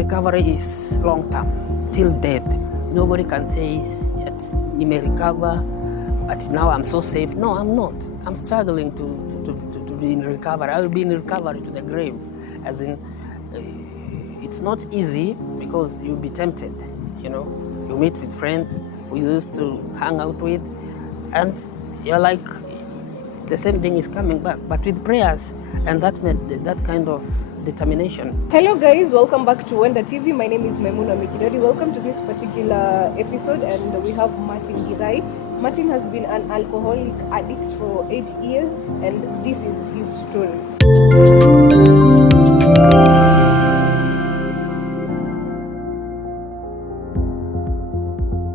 recovery is long term, till death. Nobody can say you may recover, but now I'm so safe. No, I'm not. I'm struggling to be in recovery. I will be in recovery to the grave. As in, it's not easy because you'll be tempted, You meet with friends who you used to hang out with, and you're like, the same thing is coming back. But with prayers and that kind of determination. Hello guys, welcome back to Wonder TV. My name is Maimuna Mikidodi. Welcome to this particular episode, and we have Martin Girai. Martin has been an alcoholic addict for 8 years, and this is his story.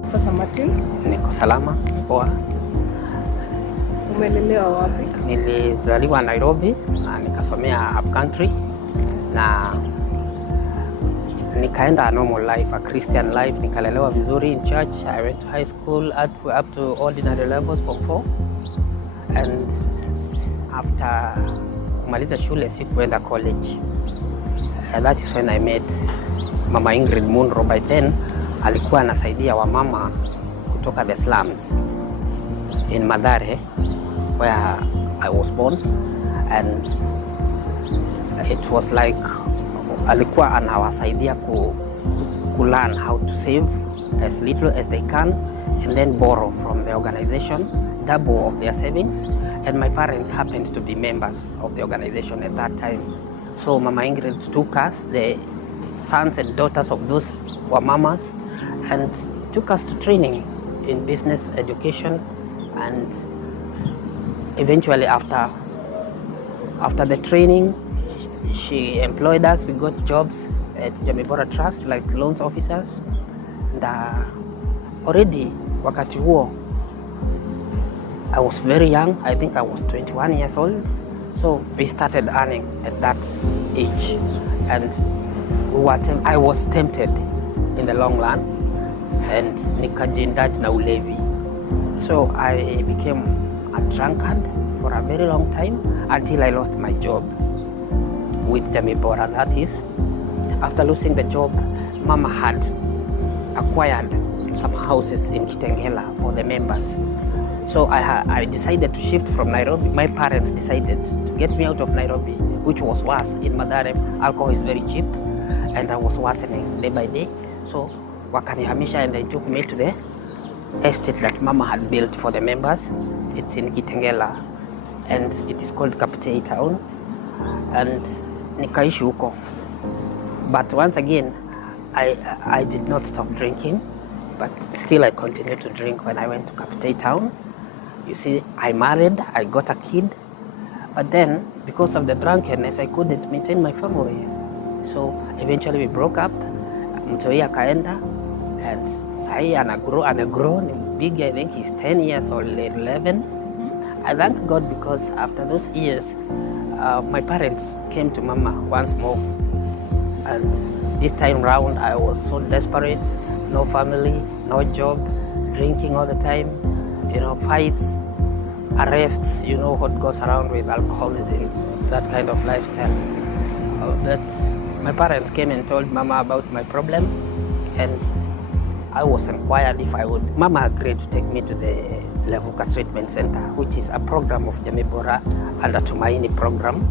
Sasa Martin, niko salama, poa. Umelelewa wapi? Nilizaliwa Nairobi na nikasomea up country na nikaenda a normal life, a Christian life. Nikalelewa vizuri in church. I went to high school up to ordinary levels form 4, and after kumaliza shule sikuenda college. That is when I met Mama Ingrid Munro. By then alikuwa anasaidia wamama kutoka the slums in Mathare where I was born, and it was like alikuwa anawasaidia ku learn how to save as little as they can and then borrow from the organization, double of their savings. And my parents happened to be members of the organization at that time. So Mama Ingrid took us, the sons and daughters of those wamamas, and took us to training in business education. And eventually after the training, she employed us. We got jobs at Jamii Trust like loans officers. And already wakati huo I was very young. I think I was 21 years old. So we started earning at that age, and I was tempted in the long run, and nikajindaj na ulevi. So I became a drunkard for a very long time until I lost my job with Jamii Bora. That is, after losing the job, Mama had acquired some houses in Kitengela for the members. So I decided to shift from Nairobi. My parents decided to get me out of Nairobi, which was worse. In Mathare, alcohol is very cheap, and I was worsening day by day. So wakanihamisha, and they took me to the estate that Mama had built for the members. It's in Kitengela, and it is called Kapitei Town, and nikaishi huko. But once again, I did not stop drinking, but still I continued to drink when I went to Kapitei Town. You see, I married, I got a kid, but then because of the drunkenness, I couldn't maintain my family. So eventually we broke up. Mtoi akaenda, and sahi anagrow, ni big. I think he's 10 years or 11. I thank God because after those years, my parents came to Mama once more, and this time round I was so desperate. No family, no job, drinking all the time, fights, arrests, what goes around with alcoholism, that kind of lifestyle. But my parents came and told Mama about my problem, and I was inquired if I would. Mama agreed to take me to the Levuka Treatment Center, which is a program of Jamii Bora under Tumaini program.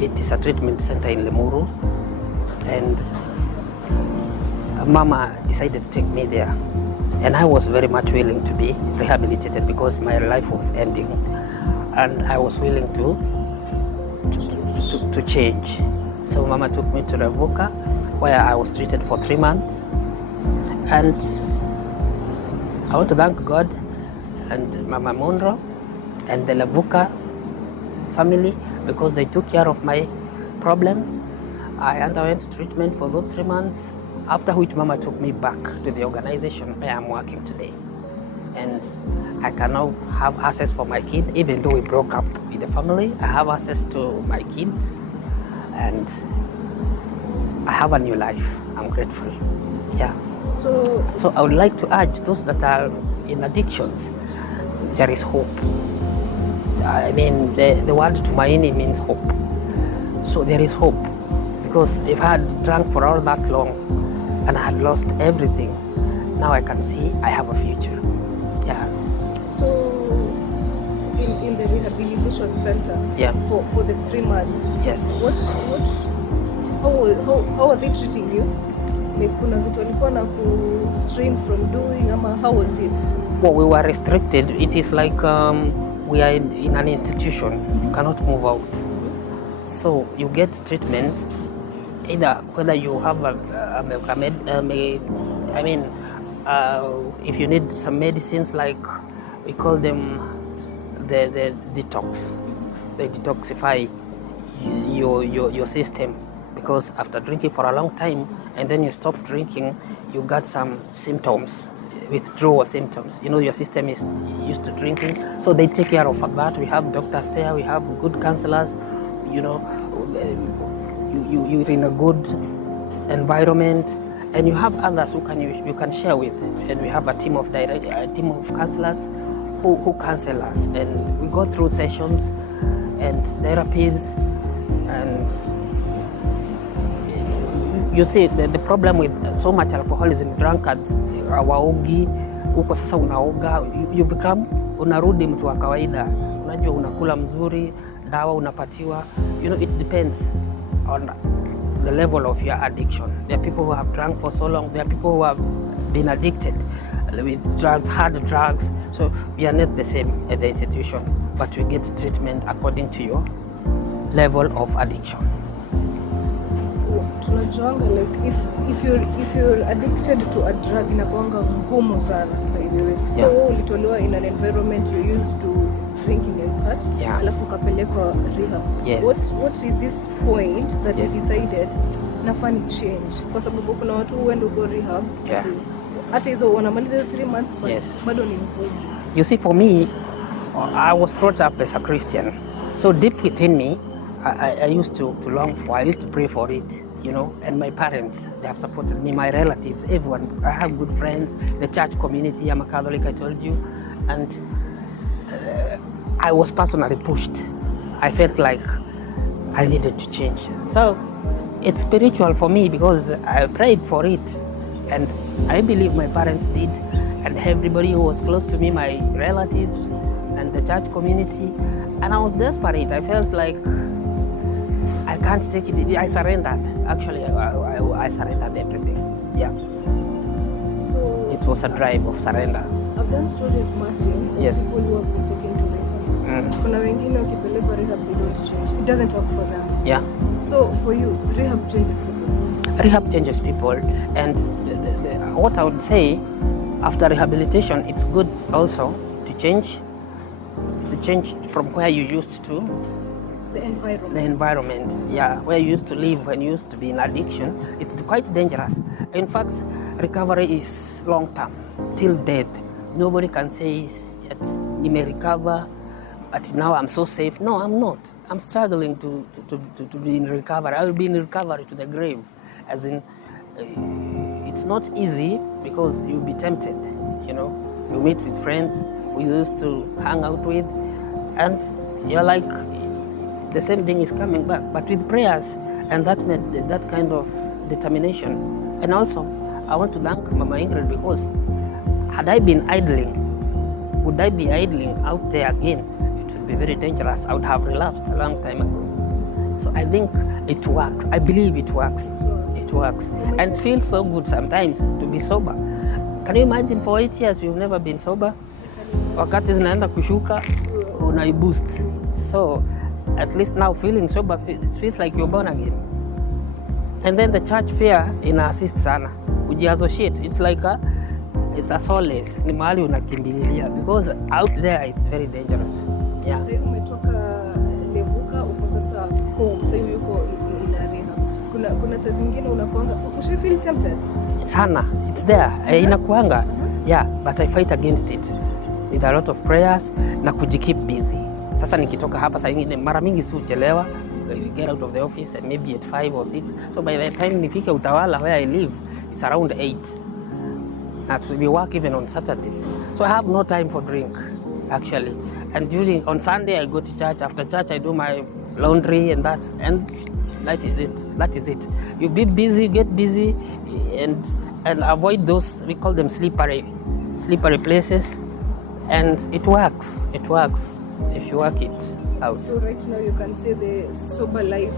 It is a treatment center in Limuru, and Mama decided to take me there, and I was very much willing to be rehabilitated because my life was ending, and I was willing to change. So Mama took me to Roka, where I was treated for 3 months, and I want to thank God and Mama Munro and the Levuka family because they took care of my problem. I underwent treatment for those 3 months, after which Mama took me back to the organization where I'm working today. And I can now have access for my kid, even though we broke up with the family. I have access to my kids, and I have a new life. I'm grateful. Yeah. So I would like to urge those that are in addictions, there is hope. I mean, the word Tumaini means hope. So there is hope, Because if I had drunk for all that long and I had lost everything, now I can see I have a future. Yeah. So in the rehabilitation center, Yeah. for the 3 months, Yes. how are they treating you? Like kuna vitu walikuwa na restrain from doing, ama how was it? Well, we were restricted. It is like we are in an institution. You cannot move out. So you get treatment either whether you have if you need some medicines, like we call them the detox. They detoxify your system, because after drinking for a long time and then you stop drinking, you got some symptoms, withdrawal symptoms. You know, your system is used to drinking, so they take care of that. We have doctors there, we have good counselors, you know, you're in a good environment, and you have others who you can share with, and we have a team of counselors who counsel us, and we go through sessions and therapies. And you see the problem with so much alcoholism, drunkards waogi huko. Sasa unaoga, you become, unarudi mtu wa kawaida, unajua unakula mzuri, dawa unapatiwa, you know, it depends on the level of your addiction. There are people who have drunk for so long, there are people who have been addicted with drugs, hard drugs. So we are not the same at the institution, but we get treatment according to your level of addiction. Tunajuanga, like if you're addicted to a drug, inakuanga ngumu sana, by the way. Yeah. So ulitolewa in an environment you used to drinking and such, Yeah. alafu ukapelekwa rehab. Yes. What is this point that Yes. you decided nafaa ni change? Kwa sababu kuna watu huenda uko rehab, Yeah. hata hizo wanamaliza 3 months, but Yes. bado ni ngumu. You see, for me, I was brought up as a Christian. So deep within me, I used to long for, I used to pray for it, you know, and my parents, they have supported me, my relatives, everyone. I have good friends, the church community, I'm a Catholic, I told you, and I was personally pushed. I felt like I needed to change. So it's spiritual for me, because I prayed for it, and I believe my parents did, and everybody who was close to me, my relatives and the church community, and I was desperate. I felt like I can't take it. I surrendered. Actually, I surrendered everything. Yeah. So It was a drive of surrender. I've done stories matching of Yes. people who have been taken to rehab. Kuna wengine wakipelekwa rehab, they don't change. It doesn't work for them. Yeah. So for you, rehab changes people. Rehab changes people, and what I would say, after rehabilitation, it's good also to change from where you used to. The environment, yeah, where you used to live when you used to be in addiction. It's quite dangerous. In fact, recovery is long term, till death. Nobody can say you may recover, but now I'm so safe. No, I'm not. I'm struggling to be in recovery. I will be in recovery to the grave. As in, it's not easy, because you'll be tempted. You know, you meet with friends we used to hang out with, and you're like, the same thing is coming back, but with prayers and that kind of determination. And also, I want to thank Mama Ingrid, because had I been idling, would I be idling out there again? It would be very dangerous. I would have relapsed a long time ago. So I think it works. I believe it works. It works. And it feels so good sometimes to be sober. Can you imagine, for 8 years you've never been sober? Wakati zinaenda kushuka, unaiboost. So at least now feeling sober, it feels like you're born again. And then the church fair ina-assist sana kujiassociate. It's like it's a solace, ni mahali unakimbililia, because out there it's very dangerous. Yeah. Sasa umetoka Levuka, uko sasa home, sasa yuko ina rehab. Kuna saa zingine unakuanga, feel tempted Sana, it's there. Inakuanga. Yeah, but I fight against it with a lot of prayers na kujikeep busy. Sasa nikitoka hapa, saa nyingine mara mingi si uchelewa, get out of the office and maybe at 5 or 6. So by the time nifike Utawala, where I live, it's around 8. And we work even on Saturdays. So I have no time for drink, actually. And on Sunday I go to church. After church I do my laundry and that. And Life is it. That is it. You be busy, get busy, and avoid those, we call them slippery places, and it works. It works if you work it out. So right now you can say the sober life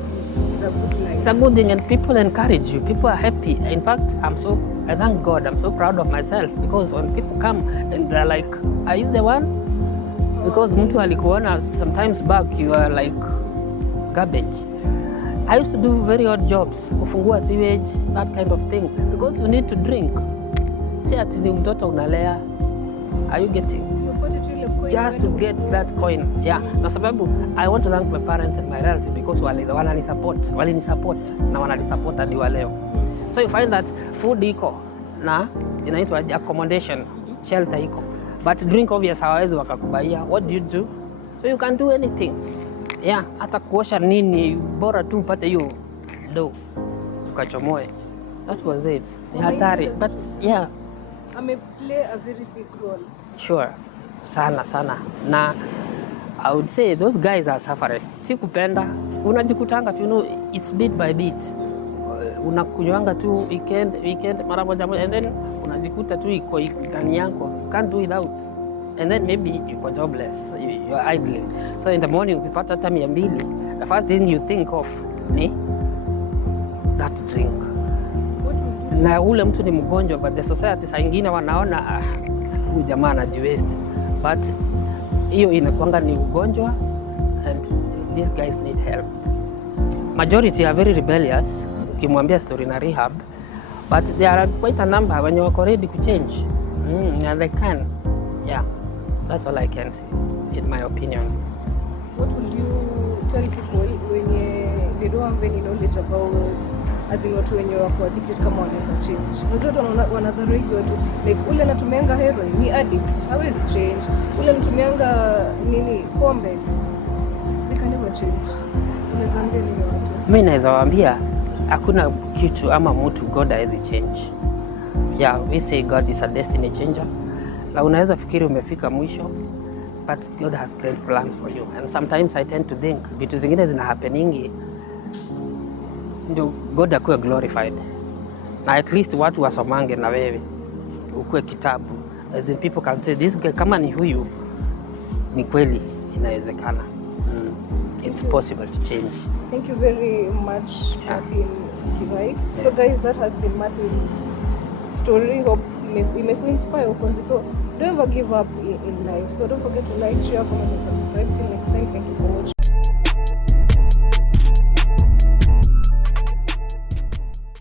is a good life. It's a good thing, and people encourage you. People are happy. In fact, I thank God. I'm so proud of myself, because when people come and they're like, "Are you the one?" Because mtu alikuona sometimes back, you are like garbage. I used to do very odd jobs, kufungua sewage, that kind of thing, because you need to drink. Si ati ni mtoto unalea. Are you getting? Just to get that coin. Yeah. Na sababu I want to thank my parents and my relatives, because walinisupport na wananisupport hadi wa leo. So you find that food iko na inaitwa accommodation, shelter iko, but drink obvious hawawezi wakakubaia. What do you do? So you can do anything. Yeah, hata kuosha nini, bora tu upate hiyo do ukachomoe. That was it. Ni hatari, but yeah, play a very big role. Sure, sana. Na I would say those guys are suffering. Si kupenda, unajikutanga tu, it's bit by bit. Unakunywanga tu weekend mara moja, and then unajikuta tu iko ndani yako, can't do without. And then maybe you're jobless, you're idling. So in the morning ukipata hata 200, the first thing you think of ni that drink. Na ule mtu ni mgonjwa, but the society saa ingine wanaona huyu jamaa anajiwaste, but hiyo inakuanga ni ugonjwa, and these guys need help. Majority are very rebellious, ukimwambia story na rehab, but there are quite a number when you are ready to change, and they can. Yeah, that's all I can say, in my opinion. What would you tell people when they don't have any knowledge about, as in watu wenye wako addicted, kama wanaweza change? Unajua wanadharau watu, like ule anatumianga heroin ni addict, hawezi change. Ule anatumianga nini, pombe, they can never change. Unaweza ambia nini watu? Mimi naweza waambia hakuna kitu ama mtu God hawezi change. Yeah, we say God is a destiny changer. Na unaweza fikiri umefika mwisho, but God has great plans for you. And sometimes I tend to think vitu zingine zina happeningi ndio God akuwe glorified, na at least watu wasomange na wewe ukuwe kitabu, as in people can say this guy, kama ni huyu ni kweli inawezekana. It's possible to change. Thank you very much, Martin Kivai. Yeah. So guys, that has been Martin's story. Hope we make you inspire. So don't ever give up in life. So don't forget to like, share, comment, and subscribe. Till next time, thank you for watching.